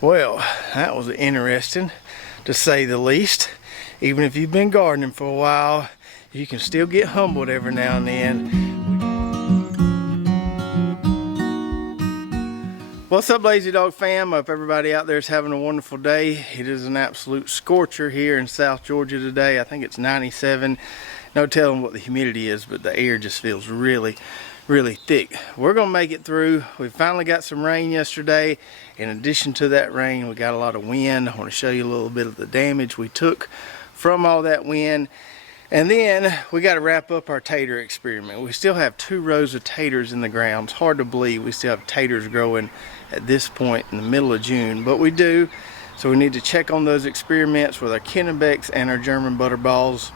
Well, that was interesting, to say the least. Even if you've been gardening for a while, you can still get humbled every now and then. What's up, Lazy Dog fam? Hope everybody out there is having a wonderful day. It is an absolute scorcher here in South Georgia today. I think it's 97. No telling what the humidity is, but the air just feels really thick. We're gonna make it through. We finally got some rain yesterday. In addition to that rain, we got a lot of wind. I want to show you a little bit of the damage we took from all that wind. And then we got to wrap up our tater experiment. We still have 2 rows of taters in the ground. It's hard to believe we still have taters growing at this point in the middle of June, but we do. So we need to check on those experiments with our Kennebecks and our German butterballs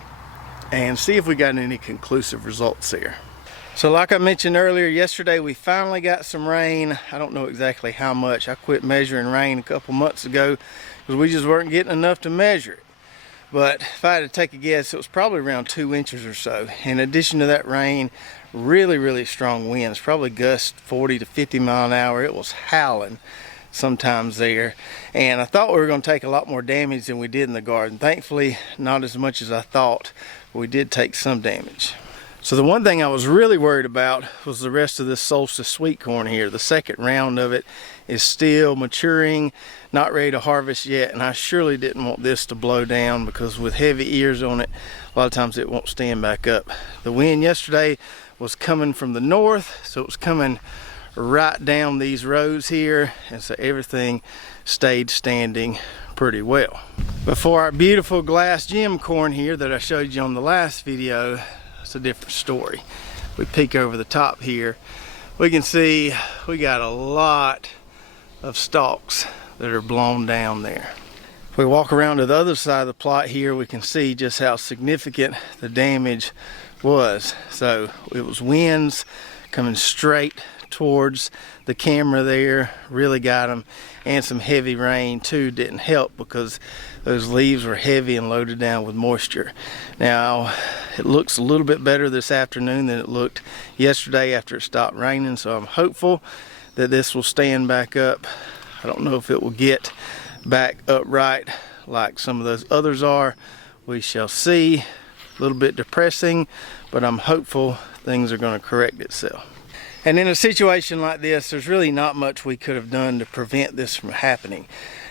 and see if we got any conclusive results there. So like I mentioned earlier, yesterday we finally got some rain. I don't know exactly how much. I quit measuring rain a couple months ago because we just weren't getting enough to measure it. But if I had to take a guess, it was probably around 2 inches or so. In addition to that rain, really strong winds, probably gusts 40 to 50 mile an hour. It was howling sometimes there. And I thought we were going to take a lot more damage than we did in the garden. Thankfully, not as much as I thought. We did take some damage. So the one thing I was really worried about was the rest of this solstice sweet corn here. The second round of it is still maturing, not ready to harvest yet, and I surely didn't want this to blow down because with heavy ears on it, a lot of times it won't stand back up. The wind yesterday was coming from the north, so it was coming right down these rows here, and so everything stayed standing pretty well. But for our beautiful glass gem corn here that I showed you on the last video, it's a different story. We peek over the top here, we can see we got a lot of stalks that are blown down there. If we walk around to the other side of the plot here, we can see just how significant the damage was. So it was winds coming straight towards the camera there, really got them, and some heavy rain too didn't help because those leaves were heavy and loaded down with moisture. Now it looks a little bit better this afternoon than it looked yesterday after it stopped raining, so I'm hopeful that this will stand back up. I don't know if it will get back upright like some of those others are. We shall see. A little bit depressing, but I'm hopeful things are going to correct itself. And in a situation like this, there's really not much we could have done to prevent this from happening.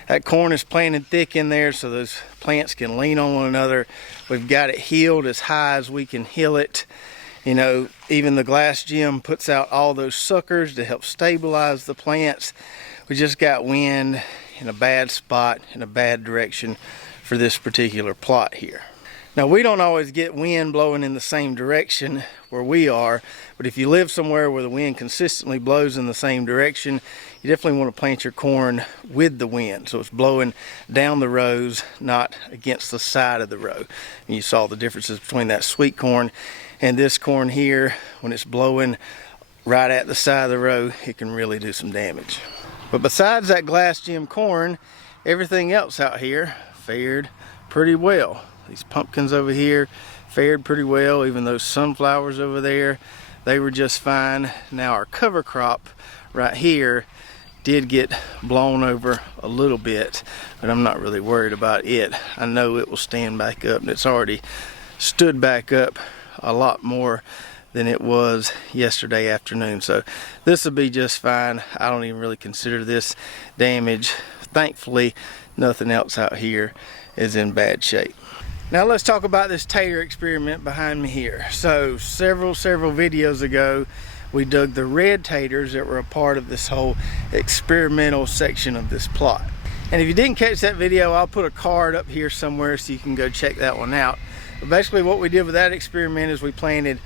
That corn is planted thick in there so those plants can lean on one another. We've got it healed as high as we can heal it. You know, even the glass gem puts out all those suckers to help stabilize the plants. We just got wind in a bad spot, in a bad direction for this particular plot here. Now, we don't always get wind blowing in the same direction where we are, but if you live somewhere where the wind consistently blows in the same direction, you definitely want to plant your corn with the wind. So it's blowing down the rows, not against the side of the row. And you saw the differences between that sweet corn and this corn here. When it's blowing right at the side of the row, it can really do some damage. But besides that glass gem corn, everything else out here fared pretty well. These pumpkins over here fared pretty well. Even those sunflowers over there, they were just fine. Now our cover crop right here did get blown over a little bit, but I'm not really worried about it. I know it will stand back up, and it's already stood back up a lot more than it was yesterday afternoon. So this will be just fine. I don't even really consider this damage. Thankfully, nothing else out here is in bad shape. Now let's talk about this tater experiment behind me here. So several videos ago, we dug the red taters that were a part of this whole experimental section of this plot. And if you didn't catch that video, I'll put a card up here somewhere so you can go check that one out. But basically what we did with that experiment is we planted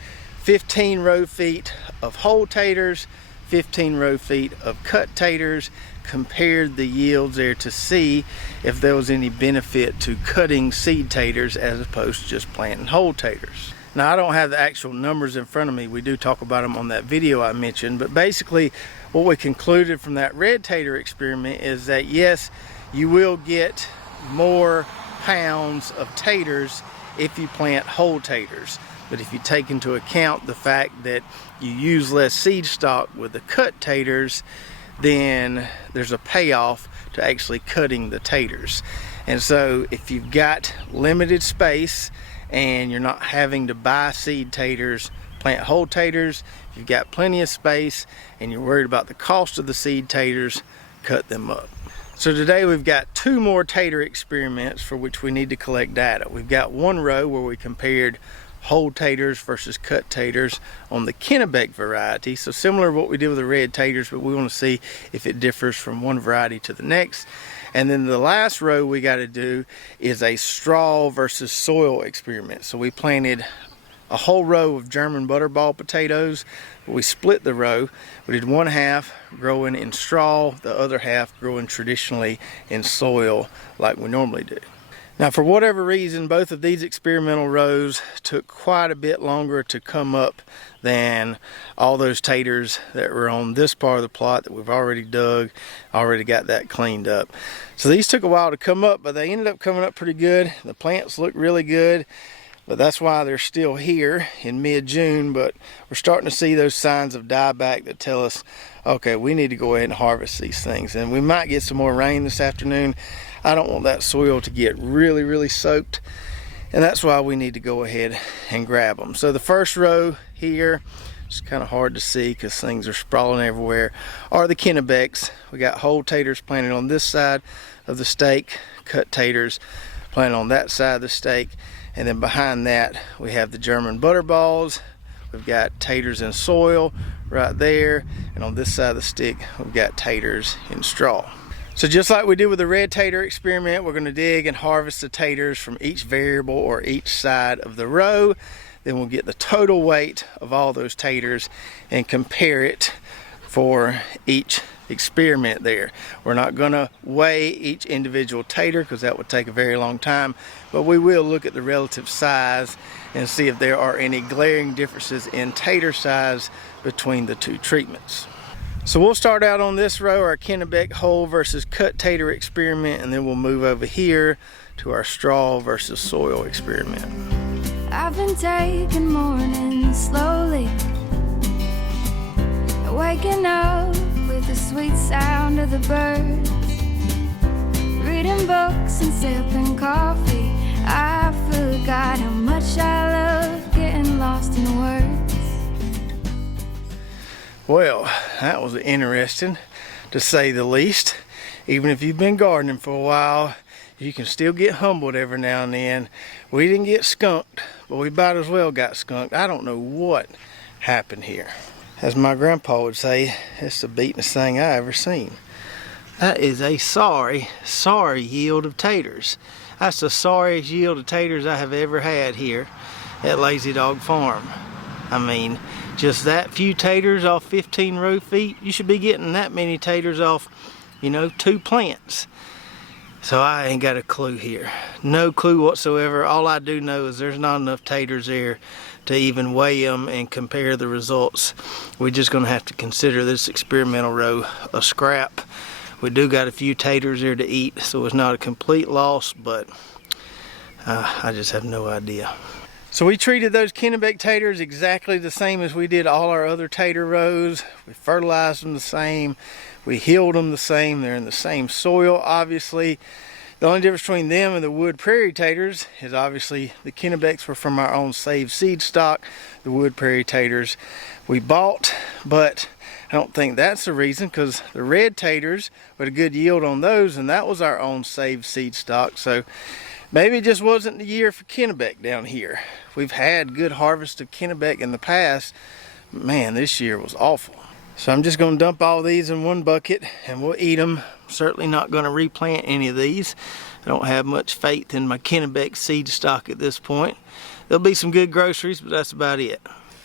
15 row feet of whole taters, 15 row feet of cut taters, compared the yields there to see if there was any benefit to cutting seed taters as opposed to just planting whole taters. Now, I don't have the actual numbers in front of me. We do talk about them on that video I mentioned, but basically what we concluded from that red tater experiment is that yes, you will get more pounds of taters if you plant whole taters. But if you take into account the fact that you use less seed stock with the cut taters, then there's a payoff to actually cutting the taters. And so if you've got limited space and you're not having to buy seed taters, plant whole taters, if you've got plenty of space and you're worried about the cost of the seed taters, cut them up. So today we've got 2 more tater experiments for which we need to collect data. We've got one row where we compared whole taters versus cut taters on the Kennebec variety. So similar to what we did with the red taters, but we want to see if it differs from one variety to the next. And then the last row we got to do is a straw versus soil experiment. So we planted a whole row of German butterball potatoes. We split the row. We did one half growing in straw, the other half growing traditionally in soil like we normally do. Now, for whatever reason, both of these experimental rows took quite a bit longer to come up than all those taters that were on this part of the plot that we've already dug, already got that cleaned up. So these took a while to come up, but they ended up coming up pretty good. The plants look really good. But that's why they're still here in mid-June, but we're starting to see those signs of dieback that tell us, okay, we need to go ahead and harvest these things. And we might get some more rain this afternoon. I don't want that soil to get really, really soaked, and that's why we need to go ahead and grab them. So the first row here, it's kind of hard to see because things are sprawling everywhere, are the Kennebecs. We got whole taters planted on this side of the stake, cut taters planted on that side of the stake. And then behind that, we have the German butterballs. We've got taters in soil right there. And on this side of the stick, we've got taters in straw. So just like we did with the red tater experiment, we're going to dig and harvest the taters from each variable or each side of the row. Then we'll get the total weight of all those taters and compare it for each experiment there. We're not going to weigh each individual tater because that would take a very long time, but we will look at the relative size and see if there are any glaring differences in tater size between the 2 treatments. So we'll start out on this row, our Kennebec whole versus cut tater experiment, and then we'll move over here to our straw versus soil experiment. I've been taking mornings slowly, waking up with the sweet sound of the birds, reading books and sipping coffee. I forgot how much I love getting lost in words. Well, that was interesting to say the least. Even if you've been gardening for a while, you can still get humbled every now and then. We didn't get skunked, but we about as well got skunked. I don't know what happened here. As my grandpa would say, it's the beatingest thing I ever seen. That is a sorry yield of taters. That's the sorriest yield of taters I have ever had here at Lazy Dog Farm. I mean, just that few taters off 15 row feet, you should be getting that many taters off, 2 plants. So I ain't got a clue here. No clue whatsoever. All I do know is there's not enough taters there to even weigh them and compare the results. We're just going to have to consider this experimental row a scrap. We do got a few taters there to eat, so it's not a complete loss, but I just have no idea. So we treated those Kennebec taters exactly the same as we did all our other tater rows. We fertilized them the same. We healed them the same. They're in the same soil, obviously. The only difference between them and the wood prairie taters is obviously the Kennebecs were from our own saved seed stock. The wood prairie taters we bought, but I don't think that's the reason, because the red taters with a good yield on those, and that was our own saved seed stock. So maybe it just wasn't the year for Kennebec down here. We've had good harvest of Kennebec in the past. Man, this year was awful. So I'm just going to dump all these in one bucket and we'll eat them. Certainly not going to replant any of these. I don't have much faith in my Kennebec seed stock at this point. There'll be some good groceries, but that's about it.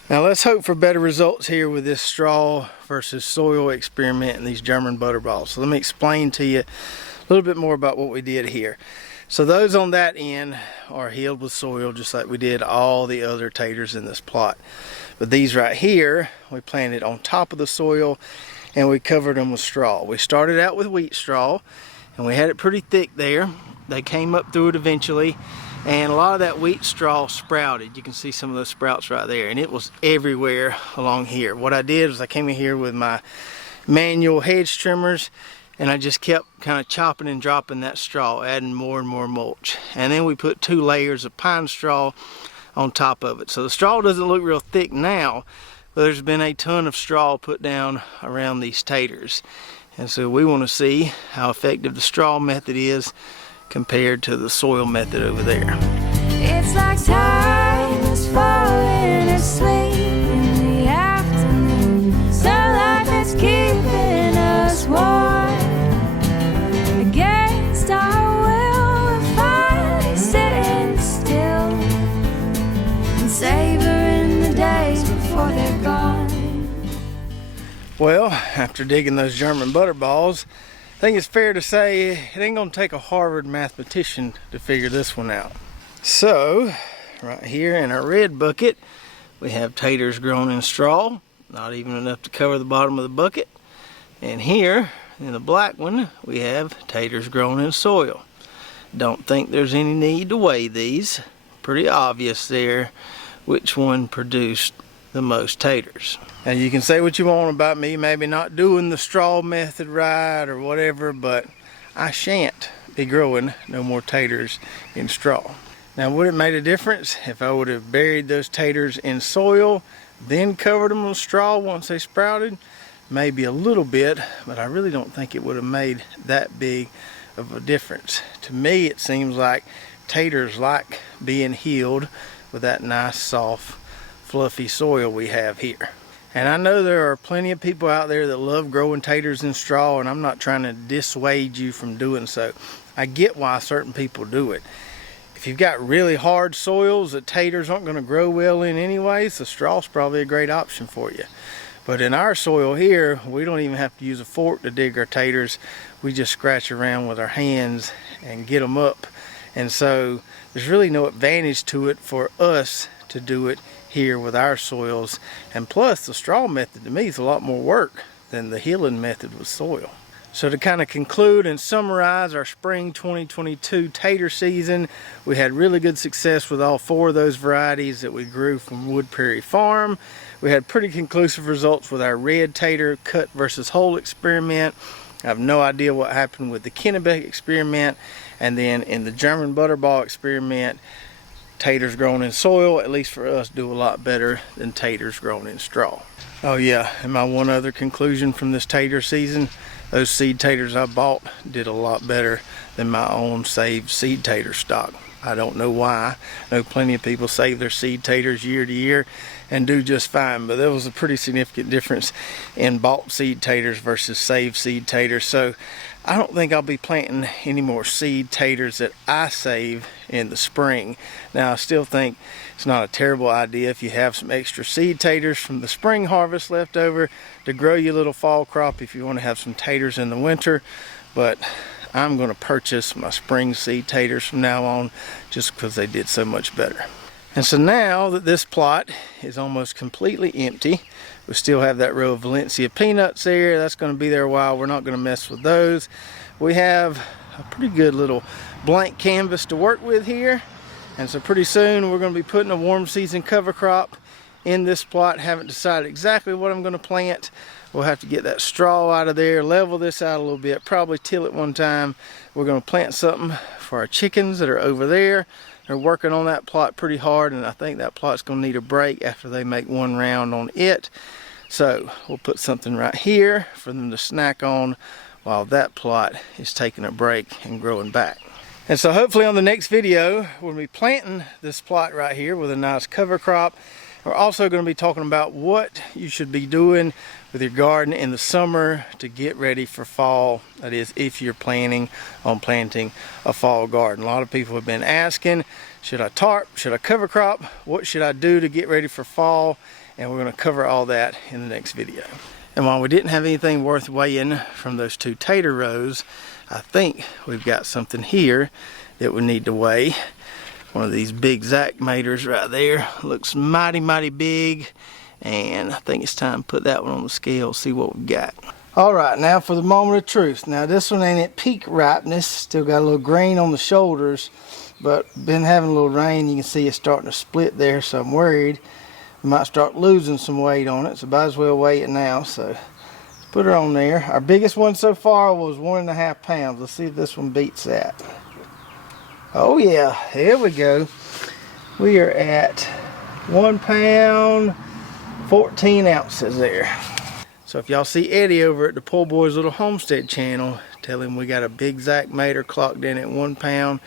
Now let's hope for better results here with this straw versus soil experiment and these German butterballs. So let me explain to you a little bit more about what we did here. So those on that end are healed with soil just like we did all the other taters in this plot. But these right here, we planted on top of the soil and we covered them with straw. We started out with wheat straw and we had it pretty thick there. They came up through it eventually, and a lot of that wheat straw sprouted. You can see some of those sprouts right there, and it was everywhere along here. What I did was I came in here with my manual hedge trimmers And I just kept kind of chopping and dropping that straw, adding more and more mulch. And then we put 2 layers of pine straw on top of it. So the straw doesn't look real thick now, but there's been a ton of straw put down around these taters. And so we want to see how effective the straw method is compared to the soil method over there. It's like time is falling asleep in the afternoon. Sunlight that's keeping us warm. Against our will, we're finally sitting still and savoring the days before they're gone. Well, after digging those German butterballs, I think it's fair to say it ain't gonna take a Harvard mathematician to figure this one out. So, right here in our red bucket, we have taters grown in straw, not even enough to cover the bottom of the bucket. And here, in the black one, we have taters grown in soil. Don't think there's any need to weigh these. Pretty obvious there which one produced the most taters. Now you can say what you want about me maybe not doing the straw method right or whatever, but I shan't be growing no more taters in straw. Now would it make a difference if I would have buried those taters in soil, then covered them with straw once they sprouted? Maybe a little bit, but I really don't think it would have made that big of a difference. To me it seems like taters like being healed with that nice soft fluffy soil we have here. And I know there are plenty of people out there that love growing taters in straw, and I'm not trying to dissuade you from doing so. I get why certain people do it. If you've got really hard soils that taters aren't going to grow well in anyways, the straw's probably a great option for you. But in our soil here, we don't even have to use a fork to dig our taters. We just scratch around with our hands and get them up. And so there's really no advantage to it for us to do it here with our soils. And plus, the straw method to me is a lot more work than the healing method with soil. So to kind of conclude and summarize our spring 2022 tater season, we had really good success with all 4 of those varieties that we grew from Wood Prairie Farm. We had pretty conclusive results with our red tater cut versus whole experiment. I have no idea what happened with the Kennebec experiment. And then in the German butterball experiment, taters grown in soil, at least for us, do a lot better than taters grown in straw. Oh yeah, and my one other conclusion from this tater season, those seed taters I bought did a lot better than my own saved seed tater stock. I don't know why. I know plenty of people save their seed taters year to year and do just fine, but there was a pretty significant difference in bought seed taters versus saved seed taters. So I don't think I'll be planting any more seed taters that I save in the spring. Now I still think it's not a terrible idea if you have some extra seed taters from the spring harvest left over to grow your little fall crop if you want to have some taters in the winter. But I'm going to purchase my spring seed taters from now on just because they did so much better. And so now that this plot is almost completely empty, we still have that row of Valencia peanuts there. That's going to be there a while. We're not going to mess with those. We have a pretty good little blank canvas to work with here. And so pretty soon we're going to be putting a warm season cover crop in this plot. Haven't decided exactly what I'm going to plant. We'll have to get that straw out of there, level this out a little bit, probably till it one time. We're going to plant something for our chickens that are over there. They're working on that plot pretty hard, and I think that plot's going to need a break after they make one round on it. So we'll put something right here for them to snack on while that plot is taking a break and growing back. And so hopefully on the next video, we'll be planting this plot right here with a nice cover crop. We're also going to be talking about what you should be doing with your garden in the summer to get ready for fall. That is, if you're planning on planting a fall garden. A lot of people have been asking, should I tarp, should I cover crop, what should I do to get ready for fall? And we're going to cover all that in the next video. And while we didn't have anything worth weighing from those 2 tater rows, I think we've got something here that we need to weigh. One of these big Zac maters right there. Looks mighty, mighty big. And I think it's time to put that one on the scale, see what we've got. All right, now for the moment of truth. Now this one ain't at peak ripeness. Still got a little green on the shoulders, but been having a little rain. You can see it's starting to split there, so I'm worried we might start losing some weight on it. So might as well weigh it now. So Put her on there. Our biggest one so far was 1.5 pounds. Let's see if this one beats that. Oh yeah, here we go. We are at 1 pound, 14 ounces there. So if y'all see Eddie over at the Poor Boy's Little Homestead channel, tell him we got a big Zach Mater clocked in at 1 pound,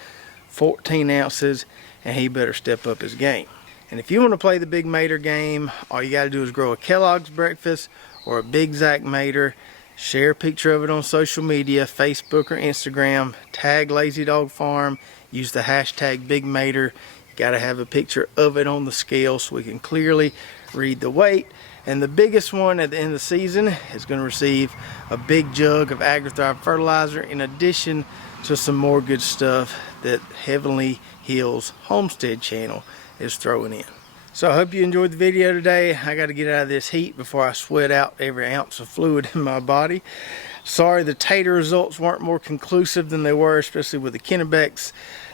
14 ounces, and he better step up his game. And if you want to play the big Mater game, all you got to do is grow a Kellogg's breakfast or a big Zach Mater, share a picture of it on social media, Facebook or Instagram, tag Lazy Dog Farm, use the hashtag Big Mater. You got to have a picture of it on the scale so we can clearly read the weight. And the biggest one at the end of the season is going to receive a big jug of AgriThrive fertilizer in addition to some more good stuff that Heavenly Hills Homestead channel is throwing in. So I hope you enjoyed the video today. I got to get out of this heat before I sweat out every ounce of fluid in my body. Sorry the Tater results weren't more conclusive than they were, especially with the Kennebecs.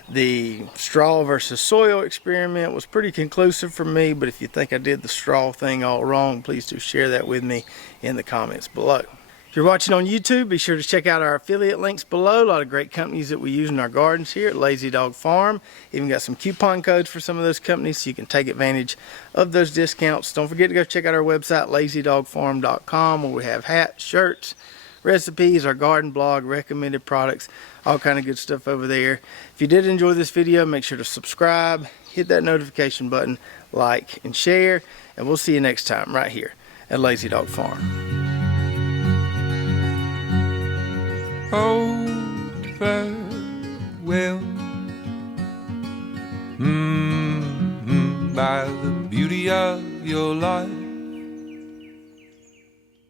The straw versus soil experiment was pretty conclusive for me, but if you think I did the straw thing all wrong, please do share that with me in the comments below. If you're watching on YouTube, be sure to check out our affiliate links below. A lot of great companies that we use in our gardens here at Lazy Dog Farm. Even got some coupon codes for some of those companies so you can take advantage of those discounts. Don't forget to go check out our website, lazydogfarm.com, where we have hats, shirts, recipes, our garden blog, recommended products, all kind of good stuff over there. If you did enjoy this video, make sure to subscribe, hit that notification button, like, and share, and we'll see you next time right here at Lazy Dog Farm.